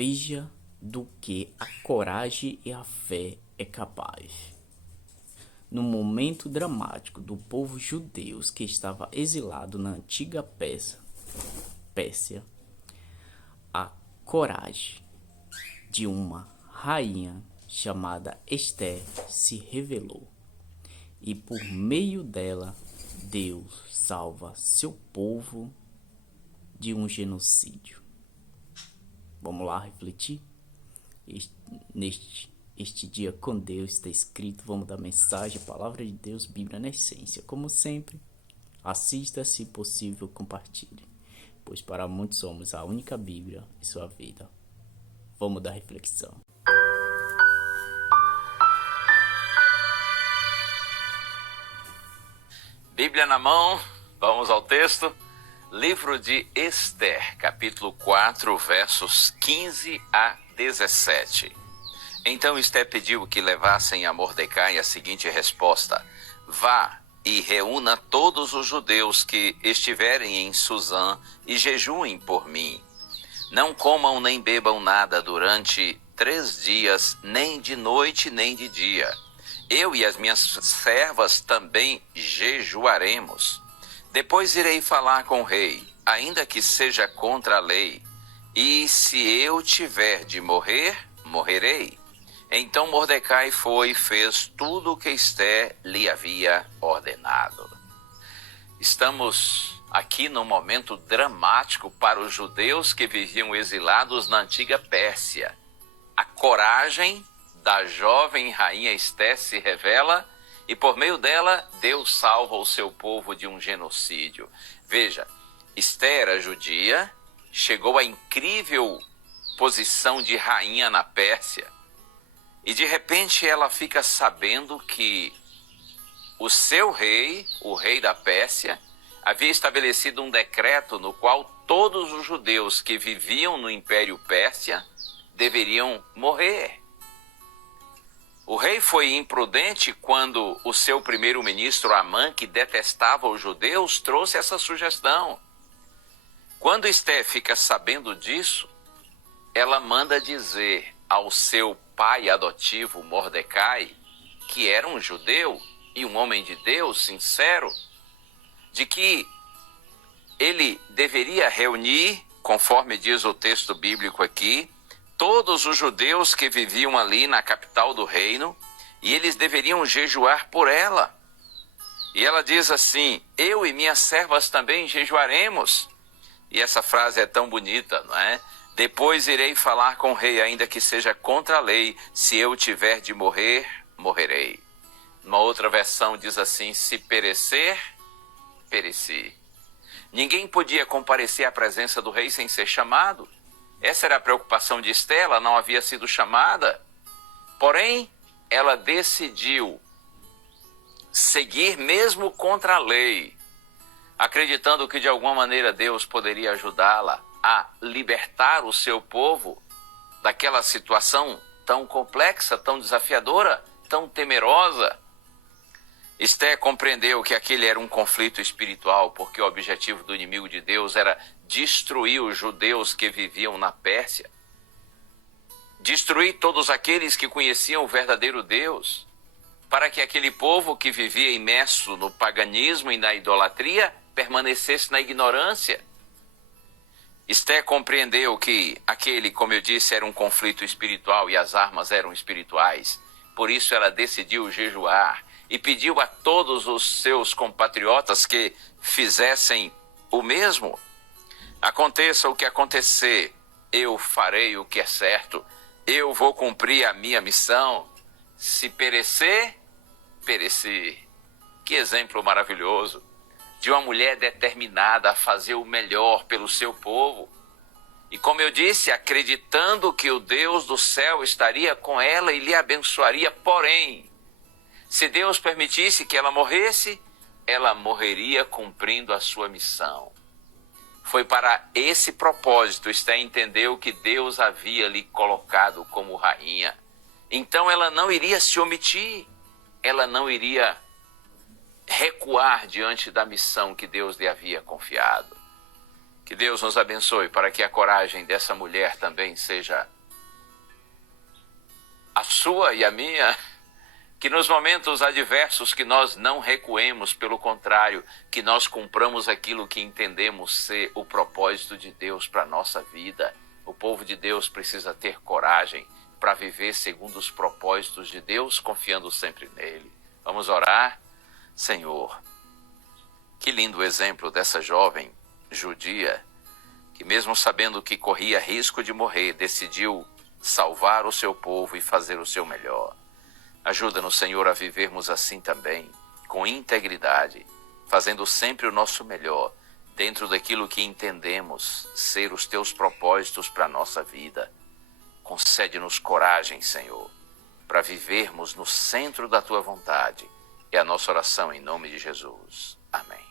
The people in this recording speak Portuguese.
Veja do que a coragem e a fé é capaz. No momento dramático do povo judeu que estava exilado na antiga Pérsia, a coragem de uma rainha chamada Esther se revelou, e por meio dela Deus salva seu povo de um genocídio. Vamos lá refletir? Este dia com Deus está escrito. Vamos dar mensagem, palavra de Deus, Bíblia na essência. Como sempre, assista, se possível, compartilhe, pois para muitos somos a única Bíblia em sua vida. Vamos dar reflexão. Bíblia na mão, vamos ao texto. Livro de Esther, capítulo 4, versos 15 a 17. Então Esther pediu que levassem a Mordecai a seguinte resposta: vá e reúna todos os judeus que estiverem em Susã e jejuem por mim. Não comam nem bebam nada durante 3 dias, nem de noite nem de dia. Eu e as minhas servas também jejuaremos. Depois irei falar com o rei, ainda que seja contra a lei. E se eu tiver de morrer, morrerei. Então Mordecai foi e fez tudo o que Esther lhe havia ordenado. Estamos aqui num momento dramático para os judeus que viviam exilados na antiga Pérsia. A coragem da jovem rainha Esther se revela e por meio dela Deus salva o seu povo de um genocídio. Veja, Esther era judia, chegou à incrível posição de rainha na Pérsia e de repente ela fica sabendo que o seu rei, o rei da Pérsia, havia estabelecido um decreto no qual todos os judeus que viviam no Império Pérsia deveriam morrer. O rei foi imprudente quando o seu primeiro-ministro Amã, que detestava os judeus, trouxe essa sugestão. Quando Esther fica sabendo disso, ela manda dizer ao seu pai adotivo Mordecai, que era um judeu e um homem de Deus sincero, de que ele deveria reunir, conforme diz o texto bíblico aqui, todos os judeus que viviam ali na capital do reino, e eles deveriam jejuar por ela. E ela diz assim: eu e minhas servas também jejuaremos. E essa frase é tão bonita, não é? Depois irei falar com o rei, ainda que seja contra a lei. Se eu tiver de morrer, morrerei. Uma outra versão diz assim: se perecer, pereci. Ninguém podia comparecer à presença do rei sem ser chamado. Essa era a preocupação de Esther, ela não havia sido chamada. Porém, ela decidiu seguir mesmo contra a lei, acreditando que de alguma maneira Deus poderia ajudá-la a libertar o seu povo daquela situação tão complexa, tão desafiadora, tão temerosa. Esther compreendeu que aquele era um conflito espiritual, porque o objetivo do inimigo de Deus era destruir os judeus que viviam na Pérsia, destruir todos aqueles que conheciam o verdadeiro Deus, para que aquele povo que vivia imerso no paganismo e na idolatria permanecesse na ignorância. Esther compreendeu que aquele, como eu disse, era um conflito espiritual e as armas eram espirituais. Por isso ela decidiu jejuar e pediu a todos os seus compatriotas que fizessem o mesmo. Aconteça o que acontecer, eu farei o que é certo, eu vou cumprir a minha missão. Se perecer, pereci. Que exemplo maravilhoso de uma mulher determinada a fazer o melhor pelo seu povo. E como eu disse, acreditando que o Deus do céu estaria com ela e lhe abençoaria. Porém, se Deus permitisse que ela morresse, ela morreria cumprindo a sua missão. Foi para esse propósito, Esther entendeu que Deus havia lhe colocado como rainha. Então ela não iria se omitir, ela não iria recuar diante da missão que Deus lhe havia confiado. Que Deus nos abençoe para que a coragem dessa mulher também seja a sua e a minha. Que nos momentos adversos que nós não recuemos, pelo contrário, que nós cumpramos aquilo que entendemos ser o propósito de Deus para a nossa vida. O povo de Deus precisa ter coragem para viver segundo os propósitos de Deus, confiando sempre nele. Vamos orar? Senhor, que lindo exemplo dessa jovem judia, que mesmo sabendo que corria risco de morrer, decidiu salvar o seu povo e fazer o seu melhor. Ajuda-nos, Senhor, a vivermos assim também, com integridade, fazendo sempre o nosso melhor, dentro daquilo que entendemos ser os teus propósitos para a nossa vida. Concede-nos coragem, Senhor, para vivermos no centro da tua vontade. É a nossa oração em nome de Jesus. Amém.